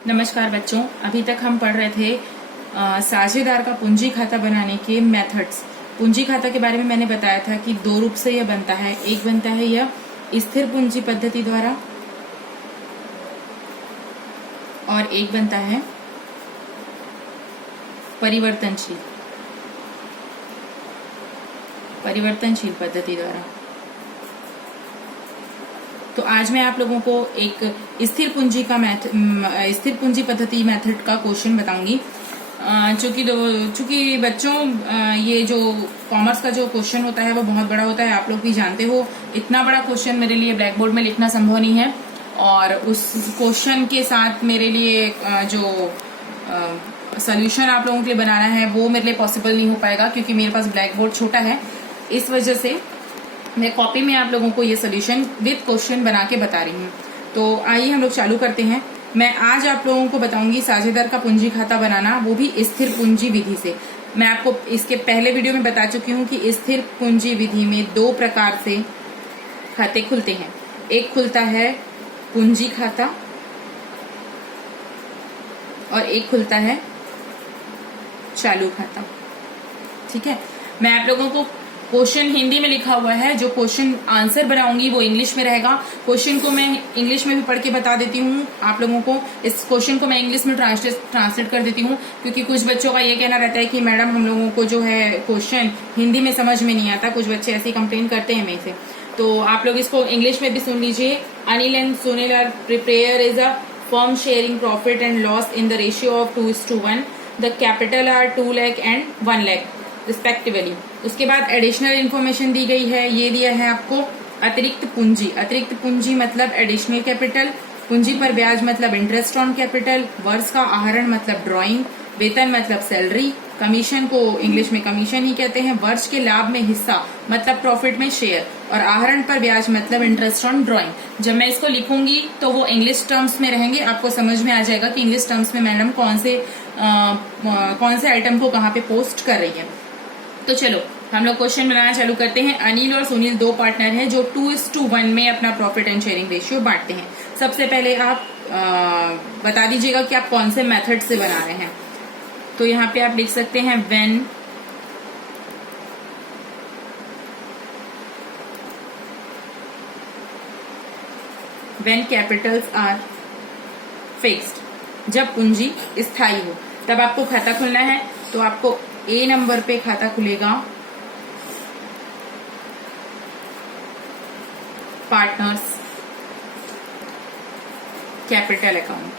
नमस्कार बच्चों, अभी तक हम पढ़ रहे थे साझेदार का पूंजी खाता बनाने के मेथड्स। पूंजी खाता के बारे में मैंने बताया था कि दो रूप से यह बनता है। एक बनता है यह स्थिर पूंजी पद्धति द्वारा और एक बनता है परिवर्तनशील पद्धति द्वारा। तो आज मैं आप लोगों को एक स्थिर पूंजी पद्धति मेथड का क्वेश्चन बताऊंगी। चूंकि बच्चों ये जो कॉमर्स का जो क्वेश्चन होता है वो बहुत बड़ा होता है, आप लोग भी जानते हो। इतना बड़ा क्वेश्चन मेरे लिए ब्लैक बोर्ड में लिखना संभव नहीं है और उस क्वेश्चन के साथ मेरे लिए जो सोल्यूशन आप लोगों के लिए बनाना है वो मेरे लिए पॉसिबल नहीं हो पाएगा, क्योंकि मेरे पास ब्लैक बोर्ड छोटा है। इस वजह से मैं कॉपी में आप लोगों को ये सोल्यूशन विद क्वेश्चन बना के बता रही हूँ। तो आइए हम लोग चालू करते हैं। मैं आज आप लोगों को बताऊंगी साझेदार का पूंजी खाता बनाना, वो भी स्थिर पूंजी विधि से। मैं आपको इसके पहले वीडियो में बता चुकी हूँ कि स्थिर पूंजी विधि में दो प्रकार से खाते खुलते हैं। एक खुलता है पूंजी खाता और एक खुलता है चालू खाता। ठीक है, मैं आप लोगों को क्वेश्चन हिंदी में लिखा हुआ है, जो क्वेश्चन आंसर बनाऊंगी वो इंग्लिश में रहेगा। क्वेश्चन को मैं इंग्लिश में भी पढ़ के बता देती हूँ आप लोगों को। इस क्वेश्चन को मैं इंग्लिश में ट्रांसलेट कर देती हूँ, क्योंकि कुछ बच्चों का ये कहना रहता है कि मैडम हम लोगों को जो है क्वेश्चन हिंदी में समझ में नहीं आता। कुछ बच्चे ऐसी कंप्लेन करते हैं मेरे से, तो आप लोग इसको इंग्लिश में भी सुन लीजिए। Anil and Sunil are prepare is a firm sharing profit and loss in the ratio of 2:1। The capital are 2 lakh and 1 lakh respectively. उसके बाद एडिशनल इन्फॉर्मेशन दी गई है। ये दिया है आपको अतिरिक्त पूंजी मतलब एडिशनल कैपिटल, पूंजी पर ब्याज मतलब इंटरेस्ट ऑन कैपिटल, वर्ष का आहरण मतलब ड्राइंग, वेतन मतलब सैलरी, कमीशन को इंग्लिश में कमीशन ही कहते हैं, वर्ष के लाभ में हिस्सा मतलब प्रॉफिट में शेयर, और आहरण पर ब्याज मतलब इंटरेस्ट ऑन ड्राइंग। जब मैं इसको लिखूंगी तो वो इंग्लिश टर्म्स में रहेंगे, आपको समझ में आ जाएगा कि इंग्लिश टर्म्स में मैडम कौन से आइटम को कहाँ पे पोस्ट कर रही है। तो चलो हम लोग क्वेश्चन बनाना चालू करते हैं। अनिल और सुनील दो पार्टनर हैं जो 2:1 में अपना प्रॉफिट एंड शेयरिंग रेशियो बांटते हैं। सबसे पहले आप बता दीजिएगा कि आप कौन से मेथड से बना रहे हैं। तो यहाँ पे आप लिख सकते हैं when capitals are fixed, जब पूंजी स्थायी हो तब आपको खाता खुलना है। तो आपको ए नंबर पे खाता खुलेगा partners capital account.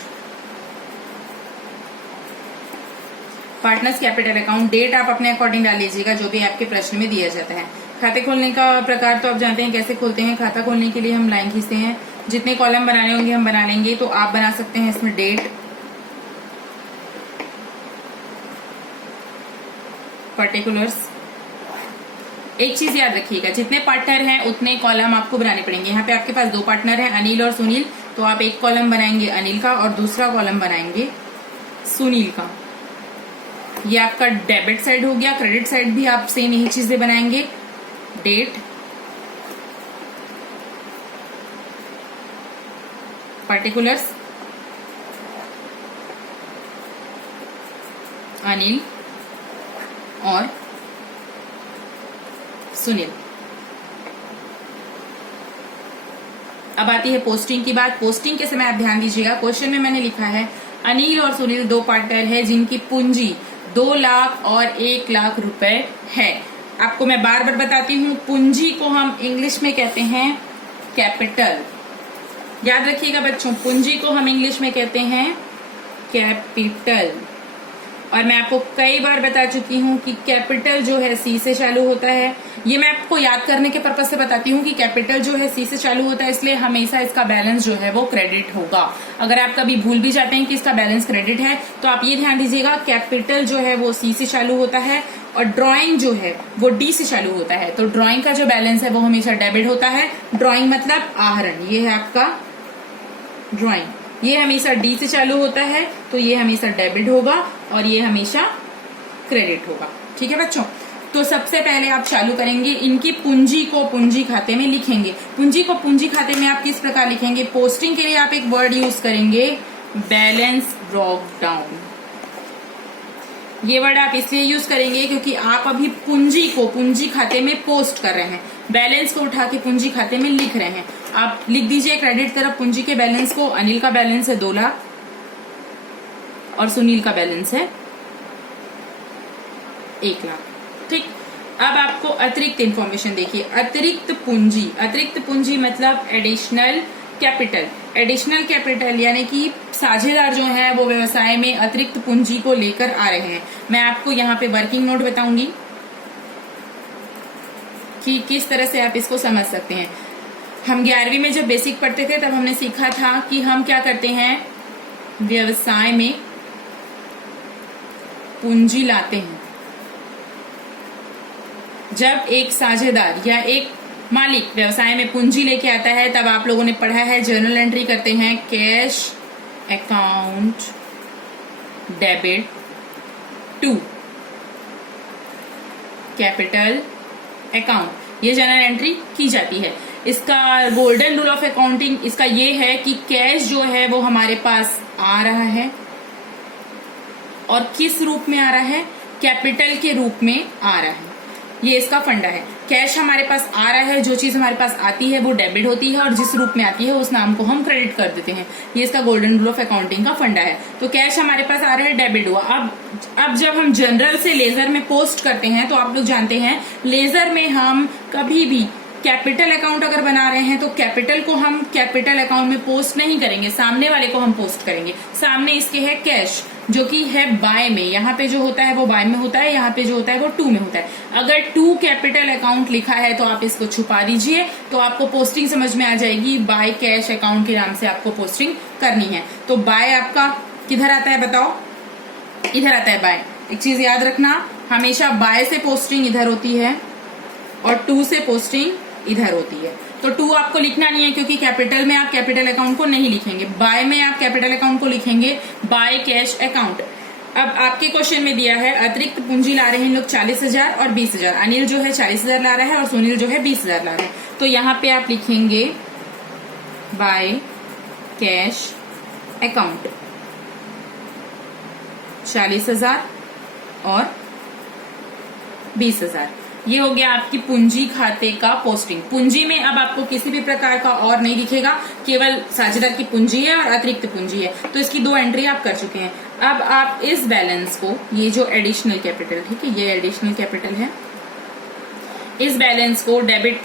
Partners capital account date आप अपने अकॉर्डिंग डाल लीजिएगा, जो भी आपके प्रश्न में दिया जाता है। खाते खोलने का प्रकार तो आप जानते हैं कैसे खोलते हैं। खाता खोलने के लिए हम लाइन खींचते हैं, जितने कॉलम बनाने होंगे हम बना लेंगे। तो आप बना सकते हैं इसमें डेट, पर्टिकुलर्स। एक चीज याद रखिएगा, जितने पार्टनर हैं उतने कॉलम आपको बनाने पड़ेंगे। यहाँ पे आपके पास दो पार्टनर हैं, अनिल और सुनील, तो आप एक कॉलम बनाएंगे अनिल का और दूसरा कॉलम बनाएंगे सुनील का। ये आपका डेबिट साइड हो गया। क्रेडिट साइड भी आप सेम यही चीजें बनाएंगे, डेट, पर्टिकुलर्स, अनिल और सुनील। अब आती है पोस्टिंग की बात। पोस्टिंग के समय आप ध्यान दीजिएगा, क्वेश्चन में मैंने लिखा है अनिल और सुनील दो पार्टनर है जिनकी पूंजी 2 लाख और 1 लाख रुपए है। आपको मैं बार बार बताती हूँ, पूंजी को हम इंग्लिश में कहते हैं कैपिटल। याद रखिएगा बच्चों, पूंजी को हम इंग्लिश में कहते हैं कैपिटल। और मैं आपको कई बार बता चुकी हूँ कि कैपिटल जो है सी से चालू होता है। ये मैं आपको याद करने के पर्पज से बताती हूँ कि कैपिटल जो है सी से चालू होता है, इसलिए हमेशा इसका बैलेंस जो है वो क्रेडिट होगा। अगर आप कभी भूल भी जाते हैं कि इसका बैलेंस क्रेडिट है, तो आप ये ध्यान दीजिएगा, कैपिटल जो है वो सी से चालू होता है और ड्राइंग जो है वो डी से चालू होता है। तो ड्राइंग का जो बैलेंस है वो हमेशा डेबिट होता है। ड्राइंग मतलब आहरण, ये है आपका ड्राइंग, ये हमेशा डी से चालू होता है, तो ये हमेशा डेबिट होगा और ये हमेशा क्रेडिट होगा। ठीक है बच्चों, तो सबसे पहले आप चालू करेंगे, इनकी पूंजी को पूंजी खाते में लिखेंगे। पूंजी को पूंजी खाते में आप किस प्रकार लिखेंगे? पोस्टिंग के लिए आप एक वर्ड यूज करेंगे बैलेंस ब्रोक डाउन। ये वर्ड आप इसलिए यूज करेंगे क्योंकि आप अभी पूंजी को पूंजी खाते में पोस्ट कर रहे हैं, बैलेंस को उठा के पूंजी खाते में लिख रहे हैं। आप लिख दीजिए क्रेडिट तरफ पूंजी के बैलेंस को, अनिल का बैलेंस है 2 लाख और सुनील का बैलेंस है 1 लाख। ठीक, अब आपको अतिरिक्त इंफॉर्मेशन देखिए, अतिरिक्त पूंजी मतलब एडिशनल कैपिटल। एडिशनल कैपिटल यानी कि साझेदार जो है वो व्यवसाय में अतिरिक्त पूंजी को लेकर आ रहे हैं। मैं आपको यहाँ पे वर्किंग नोट बताऊंगी कि किस तरह से आप इसको समझ सकते हैं। हम 11वीं में जब बेसिक पढ़ते थे तब हमने सीखा था कि हम क्या करते हैं, व्यवसाय में पूंजी लाते हैं। जब एक साझेदार या एक मालिक व्यवसाय में पूंजी लेके आता है तब आप लोगों ने पढ़ा है, जर्नल एंट्री करते हैं, cash account debit to capital account, ये जर्नल एंट्री की जाती है। इसका गोल्डन रूल ऑफ अकाउंटिंग इसका ये है कि कैश जो है वो हमारे पास आ रहा है और किस रूप में आ रहा है, कैपिटल के रूप में आ रहा है। ये इसका फंडा है। कैश हमारे पास आ रहा है, जो चीज हमारे पास आती है वो डेबिट होती है और जिस रूप में आती है उस नाम को हम क्रेडिट कर देते हैं। ये इसका गोल्डन रूल ऑफ अकाउंटिंग का फंडा है। तो कैश हमारे पास आ रहा है, डेबिट हुआ। अब जब हम जनरल से लेजर में पोस्ट करते हैं तो आप लोग जानते हैं लेजर में हम कभी भी कैपिटल अकाउंट अगर बना रहे हैं तो कैपिटल को हम कैपिटल अकाउंट में पोस्ट नहीं करेंगे, सामने वाले को हम पोस्ट करेंगे। सामने इसके है कैश जो कि है बाय में, यहाँ पे जो होता है वो बाय में होता है, यहाँ पे जो होता है वो टू में होता है। अगर टू कैपिटल अकाउंट लिखा है तो आप इसको छुपा दीजिए, तो आपको पोस्टिंग समझ में आ जाएगी। बाय कैश अकाउंट के नाम से आपको पोस्टिंग करनी है। तो बाय आपका किधर आता है बताओ, इधर आता है बाय। एक चीज याद रखना, हमेशा बाय से पोस्टिंग इधर होती है और टू से पोस्टिंग इधर होती है। तो टू आपको लिखना नहीं है क्योंकि कैपिटल में आप कैपिटल अकाउंट को नहीं लिखेंगे, बाय में आप कैपिटल अकाउंट को लिखेंगे, बाय कैश अकाउंट। अब आपके क्वेश्चन में दिया है अतिरिक्त पूंजी ला रहे हैं लोग 40,000 और 20,000। अनिल जो है 40,000 ला रहा है और सुनील जो है 20,000 ला रहा है। तो यहाँ पे आप लिखेंगे बाय कैश अकाउंट 40,000 और 20,000। ये हो गया आपकी पूंजी खाते का पोस्टिंग। पूंजी में अब आपको किसी भी प्रकार का और नहीं दिखेगा, केवल साझेदार की पूंजी है और अतिरिक्त पूंजी है। तो इसकी 2 एंट्री आप कर चुके हैं। अब आप इस बैलेंस को, ये जो एडिशनल कैपिटल, ठीक है, ये एडिशनल कैपिटल है, इस बैलेंस को क्रेडिट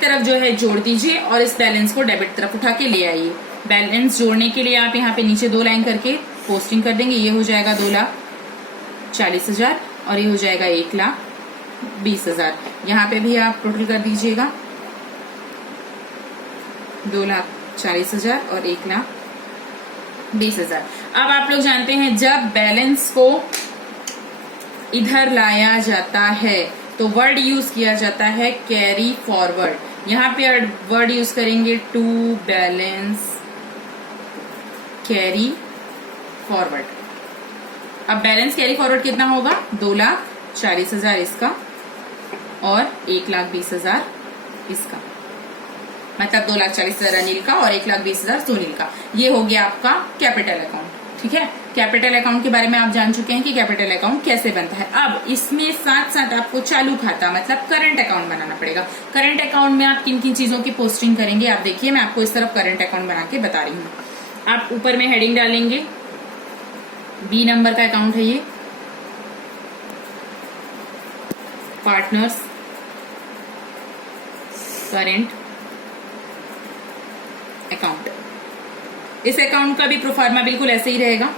तरफ जो है जोड़ दीजिए और इस बैलेंस को डेबिट तरफ उठा के ले आइए। बैलेंस जोड़ने के लिए आप यहाँ पे नीचे 2 लाइन करके पोस्टिंग कर देंगे। ये हो जाएगा 2,40,000 और ये हो जाएगा 1,20,000। यहाँ पे भी आप टोटल कर दीजिएगा 2,40,000 और 1,20,000। अब आप लोग जानते हैं जब बैलेंस को इधर लाया जाता है तो वर्ड यूज किया जाता है कैरी फॉरवर्ड। यहाँ पे वर्ड यूज करेंगे टू बैलेंस कैरी फॉरवर्ड। अब बैलेंस कैरी फॉरवर्ड कितना होगा, 2,40,000 इसका और 1,20,000 इसका, मतलब 2,40,000 अनिल का और 1,20,000 सुनील का। ये हो गया आपका कैपिटल अकाउंट। ठीक है, कैपिटल अकाउंट के बारे में आप जान चुके हैं कि कैपिटल अकाउंट कैसे बनता है। अब इसमें साथ साथ आपको चालू खाता मतलब करंट अकाउंट बनाना पड़ेगा। करंट अकाउंट में आप किन किन चीजों की पोस्टिंग करेंगे आप देखिए, मैं आपको इस तरफ करंट अकाउंट बना के बता रही हूँ। आप ऊपर में हेडिंग डालेंगे, बी नंबर का अकाउंट है ये, पार्टनर्स करेंट अकाउंट। इस अकाउंट का भी प्रोफार्मा बिल्कुल ऐसे ही रहेगा।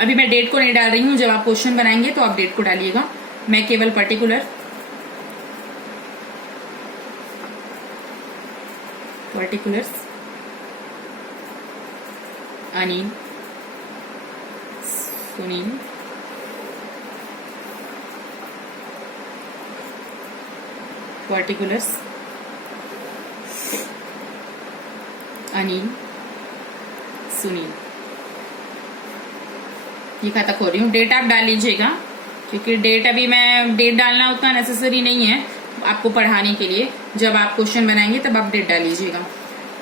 अभी मैं डेट को नहीं डाल रही हूं, जब आप क्वेश्चन बनाएंगे तो आप डेट को डालिएगा। मैं केवल पर्टिकुलर्स अनिल सुनील पर्टिकुलर्स अनिल सुनील, ये खाता खोल रही हूँ। डेट आप डाल लीजिएगा क्योंकि डेट अभी मैं डेट डालना उतना नेसेसरी नहीं है आपको पढ़ाने के लिए। जब आप क्वेश्चन बनाएंगे तब आप डेट डाल लीजिएगा।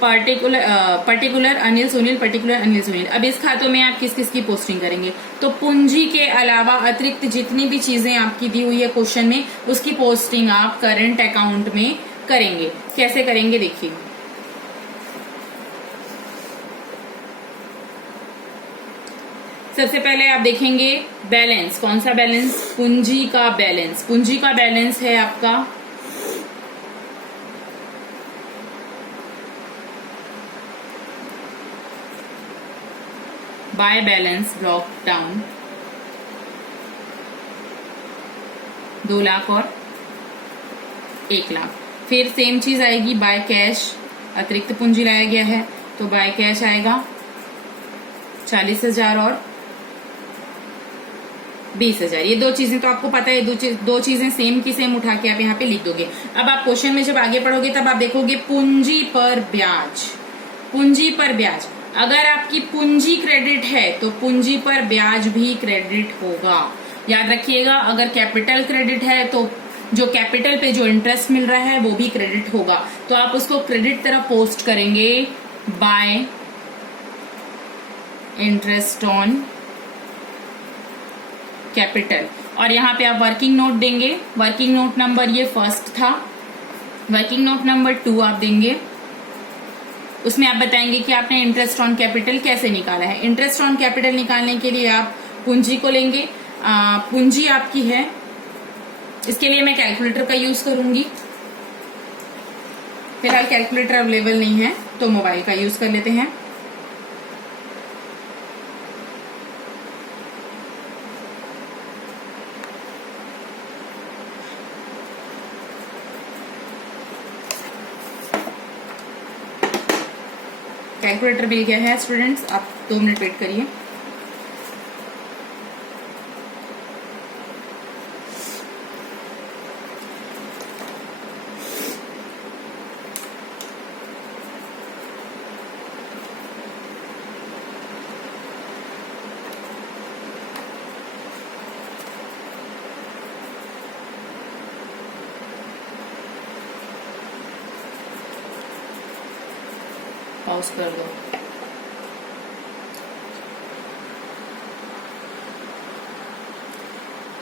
Particular Anil Sunil, particular Anil Sunil. अब इस खातों में आप किस किस की पोस्टिंग करेंगे? तो पूंजी के अलावा अतिरिक्त जितनी भी चीजें आपकी दी हुई है क्वेश्चन में, उसकी पोस्टिंग आप करंट अकाउंट में करेंगे। कैसे करेंगे देखिए। सबसे पहले आप देखेंगे बैलेंस। कौन सा बैलेंस? पूंजी का बैलेंस। पूंजी का बैलेंस है आपका by balance block down 2 lakh और 1 लाख। फिर सेम चीज आएगी बाय कैश। अतिरिक्त पूंजी लाया गया है तो बाय कैश आएगा 40,000 और 20,000। ये दो चीजें तो आपको पता है, दो चीजें सेम की सेम उठा के आप यहाँ पे लिख दोगे। अब आप क्वेश्चन में जब आगे पढ़ोगे तब आप देखोगे पूंजी पर ब्याज। पूंजी पर ब्याज, अगर आपकी पूंजी क्रेडिट है तो पूंजी पर ब्याज भी क्रेडिट होगा। याद रखिएगा, अगर कैपिटल क्रेडिट है तो जो कैपिटल पे जो इंटरेस्ट मिल रहा है वो भी क्रेडिट होगा। तो आप उसको क्रेडिट तरफ पोस्ट करेंगे बाय इंटरेस्ट ऑन कैपिटल। और यहाँ पे आप वर्किंग नोट देंगे। वर्किंग नोट नंबर ये फर्स्ट था। वर्किंग नोट नंबर 2 आप देंगे। उसमें आप बताएंगे कि आपने इंटरेस्ट ऑन कैपिटल कैसे निकाला है। इंटरेस्ट ऑन कैपिटल निकालने के लिए आप पूंजी को लेंगे। पूंजी आपकी है, इसके लिए मैं कैलकुलेटर का यूज करूंगी। फिलहाल कैलकुलेटर अवेलेबल नहीं है तो मोबाइल का यूज कर लेते हैं। कैलकुलेटर मिल गया है स्टूडेंट्स, आप 2 मिनट वेट करिए। पॉज कर दो।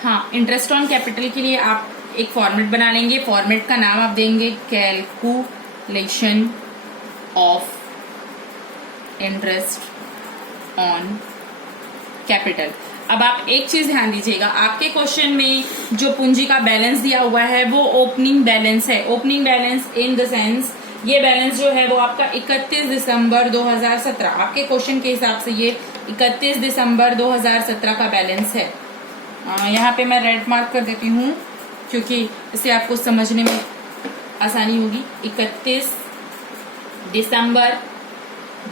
हाँ, इंटरेस्ट ऑन कैपिटल के लिए आप एक फॉर्मेट बना लेंगे। फॉर्मेट का नाम आप देंगे calculation of interest on capital. अब आप एक चीज ध्यान दीजिएगा, आपके क्वेश्चन में जो पूंजी का बैलेंस दिया हुआ है वो ओपनिंग बैलेंस है। Opening balance in the sense ये बैलेंस जो है वो आपका 31 दिसंबर 2017, आपके क्वेश्चन के हिसाब से ये 31 दिसंबर 2017 का बैलेंस है। यहाँ पे मैं रेड मार्क कर देती हूँ क्योंकि इससे आपको समझने में आसानी होगी। 31 दिसंबर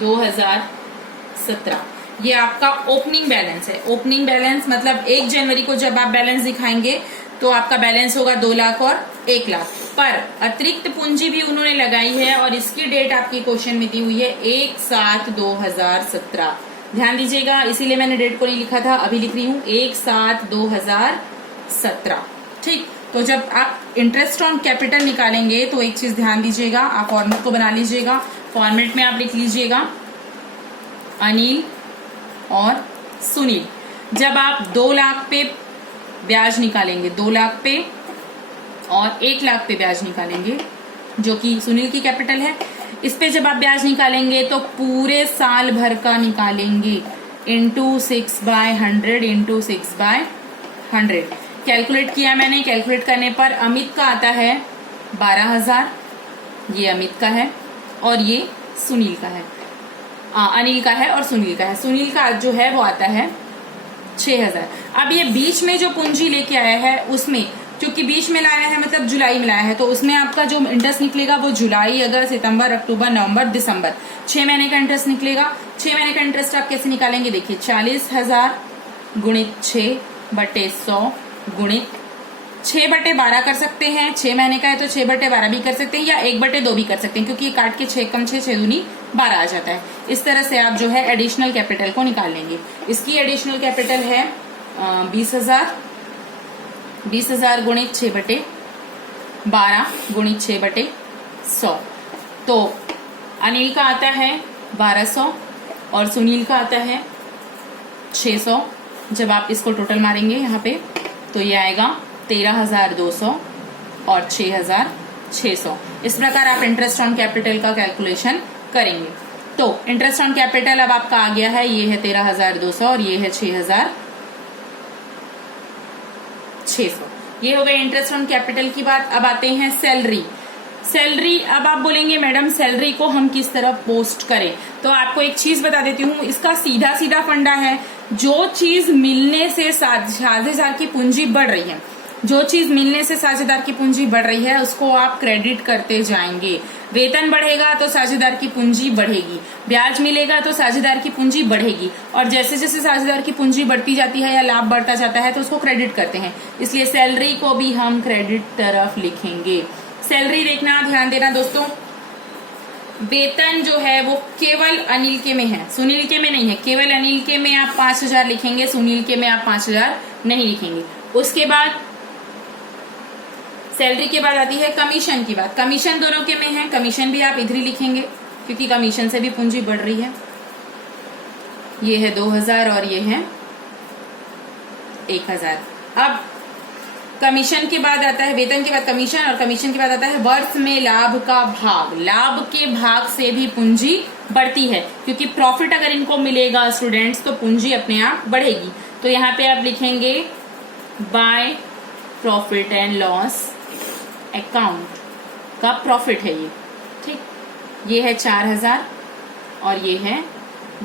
2017 ये आपका ओपनिंग बैलेंस है। ओपनिंग बैलेंस मतलब 1 जनवरी को जब आप बैलेंस दिखाएंगे तो आपका बैलेंस होगा 2 लाख और 1 लाख। पर अतिरिक्त पूंजी भी उन्होंने लगाई है और इसकी डेट आपकी क्वेश्चन में दी हुई है 1/7/2017। ध्यान दीजिएगा, इसीलिए मैंने डेट को नहीं लिखा था, अभी लिख रही हूँ 1/7/2017। ठीक, तो जब आप इंटरेस्ट ऑन कैपिटल निकालेंगे तो एक चीज ध्यान दीजिएगा, आप फॉर्मेट को बना लीजिएगा। फॉर्मेट में आप लिख लीजिएगा अनिल और सुनील। जब आप 2 लाख पे ब्याज निकालेंगे, 2 लाख पे और 1 लाख पे ब्याज निकालेंगे जो कि सुनील की कैपिटल है, इस पे जब आप ब्याज निकालेंगे तो पूरे साल भर का निकालेंगे इंटू 6/100 इंटू 6/100। कैलकुलेट किया मैंने। कैलकुलेट करने पर अमित का आता है 12,000, ये अमित का है और ये सुनील का है, अनिल का है और सुनील का है। सुनील का जो है वो आता है 6,000। अब ये बीच में जो पूंजी लेके आया है उसमें, क्योंकि बीच में लाया है मतलब जुलाई में लाया है, तो उसमें आपका जो इंटरेस्ट निकलेगा वो जुलाई, अगस्त, सितंबर, अक्टूबर, नवंबर, दिसंबर, 6 महीने का इंटरेस्ट निकलेगा। 6 महीने का इंटरेस्ट आप कैसे निकालेंगे? देखिए 40,000 गुणित 6/100 गुणित 6/12 कर सकते हैं। 6 महीने का है तो 6/12 भी कर सकते हैं या 1/2 भी कर सकते हैं, क्योंकि ये काट के 6 कम 6 दूनी 12 आ जाता है। इस तरह से आप जो है एडिशनल कैपिटल को निकाल लेंगे। इसकी एडिशनल कैपिटल है 20,000। 20,000 गुणित 6/12 गुणित 6/100। तो अनिल का आता है 1200 और सुनील का आता है 600। जब आप इसको टोटल मारेंगे यहाँ पे तो ये आएगा 13,200 और 6,600। इस प्रकार आप इंटरेस्ट ऑन कैपिटल का कैलकुलेशन करेंगे। तो इंटरेस्ट ऑन कैपिटल अब आपका आ गया है, ये है 13,200 और ये है 6,600। ये हो गई इंटरेस्ट ऑन कैपिटल की बात। अब आते हैं सैलरी। सैलरी, अब आप बोलेंगे मैडम सैलरी को हम किस तरह पोस्ट करें, तो आपको एक चीज बता देती हूँ, इसका सीधा सीधा फंडा है। जो चीज मिलने से साझेदार की पूंजी बढ़ रही है, जो चीज मिलने से साझेदार की पूंजी बढ़ रही है उसको आप क्रेडिट करते जाएंगे। वेतन बढ़ेगा तो साझेदार की पूंजी बढ़ेगी, ब्याज मिलेगा तो साझेदार की पूंजी बढ़ेगी, और जैसे जैसे साझेदार की पूंजी बढ़ती जाती है या लाभ बढ़ता जाता है तो उसको क्रेडिट करते हैं। इसलिए सैलरी को भी हम क्रेडिट तरफ लिखेंगे। सैलरी देखना, ध्यान देना दोस्तों, वेतन जो है वो केवल अनिल के में है, सुनील के में नहीं है। केवल अनिल के में आप 5,000 लिखेंगे, सुनील के में आप 5,000 नहीं लिखेंगे। उसके बाद सैलरी के बाद आती है कमीशन की बात। कमीशन दोनों के में है, कमीशन भी आप इधर ही लिखेंगे क्योंकि कमीशन से भी पूंजी बढ़ रही है। ये है 2,000 और ये है 1,000। अब कमीशन के बाद आता है, वेतन के बाद कमीशन, और कमीशन के बाद आता है वर्ष में लाभ का भाग। लाभ के भाग से भी पूंजी बढ़ती है क्योंकि प्रॉफिट अगर इनको मिलेगा स्टूडेंट्स तो पूंजी अपने आप बढ़ेगी। तो यहाँ पे आप लिखेंगे by profit and loss account का प्रॉफिट है ये, ठीक। ये है 4,000 और ये है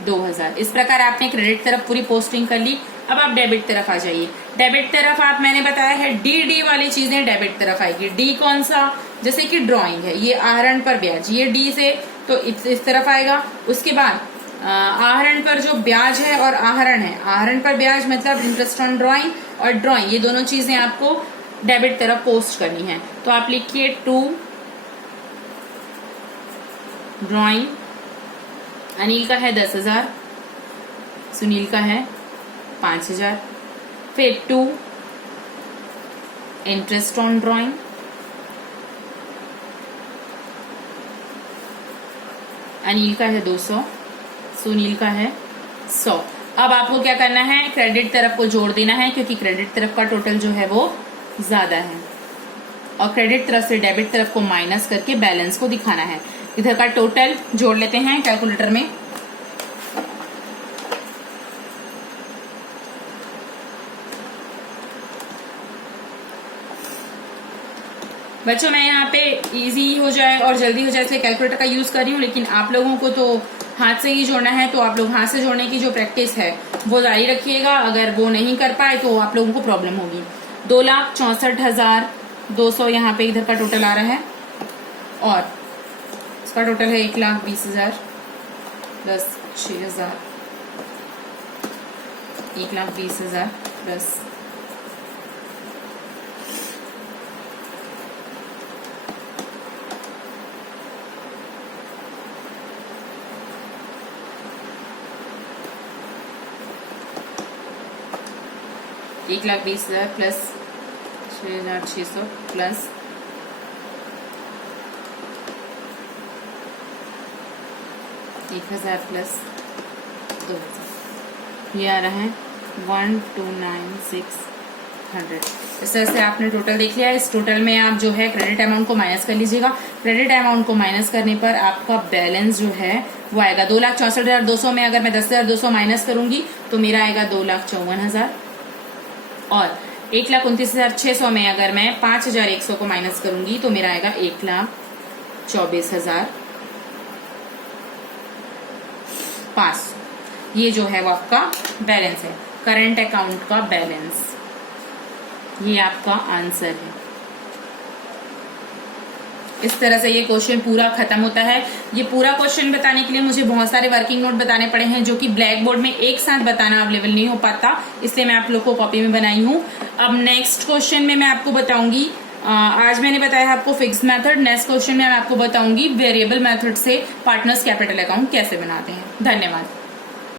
2,000। इस प्रकार आपने क्रेडिट तरफ पूरी पोस्टिंग कर ली। अब आप डेबिट तरफ आ जाइए। डेबिट तरफ आप, मैंने बताया है डी वाली चीजें डेबिट तरफ आएगी। डी कौन सा, जैसे कि ड्राइंग है, ये आहरण पर ब्याज, ये डी से तो इस तरफ आएगा। उसके बाद आहरण पर जो ब्याज है और आहरण है, आहरण पर ब्याज मतलब इंटरेस्ट ऑन ड्राइंग, और ड्राइंग, ये दोनों चीजें आपको डेबिट तरफ पोस्ट करनी है। तो आप लिखिए टू ड्राइंग। अनिल का है 10,000, सुनील का है 5,000। फिर two interest on drawing, Anil का है 200, सुनील का है 100। अब आपको क्या करना है, क्रेडिट तरफ को जोड़ देना है क्योंकि क्रेडिट तरफ का टोटल जो है वो ज्यादा है, और क्रेडिट तरफ से डेबिट तरफ को माइनस करके बैलेंस को दिखाना है। इधर का टोटल जोड़ लेते हैं कैलकुलेटर में। बच्चों मैं यहाँ पे इजी हो जाए और जल्दी हो जाए इसलिए कैलकुलेटर का यूज कर रही हूँ, लेकिन आप लोगों को तो हाथ से ही जोड़ना है, तो आप लोग हाथ से जोड़ने की जो प्रैक्टिस है वो जारी रखिएगा। अगर वो नहीं कर पाए तो आप लोगों को प्रॉब्लम होगी। 2,64,200 यहाँ पे इधर का टोटल आ रहा है, और इसका टोटल है 1,20,000 plus 6,000, 1,20,000 plus 1,20,000 plus 6,600 plus 1,000 plus 2,000, ये आ रहा है 1,29,600। इस तरह से आपने टोटल देख लिया। इस टोटल में आप जो है क्रेडिट अमाउंट को माइनस कर लीजिएगा। क्रेडिट अमाउंट को माइनस करने पर आपका बैलेंस जो है वो आएगा 2,64,200 में अगर मैं 10,200 माइनस करूंगी तो मेरा आएगा 2,54,000, और 1,29,600 में अगर मैं 5,100 को माइनस करूंगी तो मेरा आएगा 1,24,500। ये जो है वो आपका बैलेंस है, करंट अकाउंट का बैलेंस। ये आपका आंसर है। इस तरह से ये क्वेश्चन पूरा खत्म होता है। ये पूरा क्वेश्चन बताने के लिए मुझे बहुत सारे वर्किंग नोट बताने पड़े हैं जो कि ब्लैक बोर्ड में एक साथ बताना अवेलेबल नहीं हो पाता, इसलिए मैं आप लोग को कॉपी में बनाई हूँ। अब नेक्स्ट क्वेश्चन में मैं आपको बताऊंगी, आज मैंने बताया आपको फिक्स मेथड, नेक्स्ट क्वेश्चन में मैं आपको बताऊंगी वेरिएबल मेथड से पार्टनर्स कैपिटल अकाउंट कैसे बनाते हैं। धन्यवाद।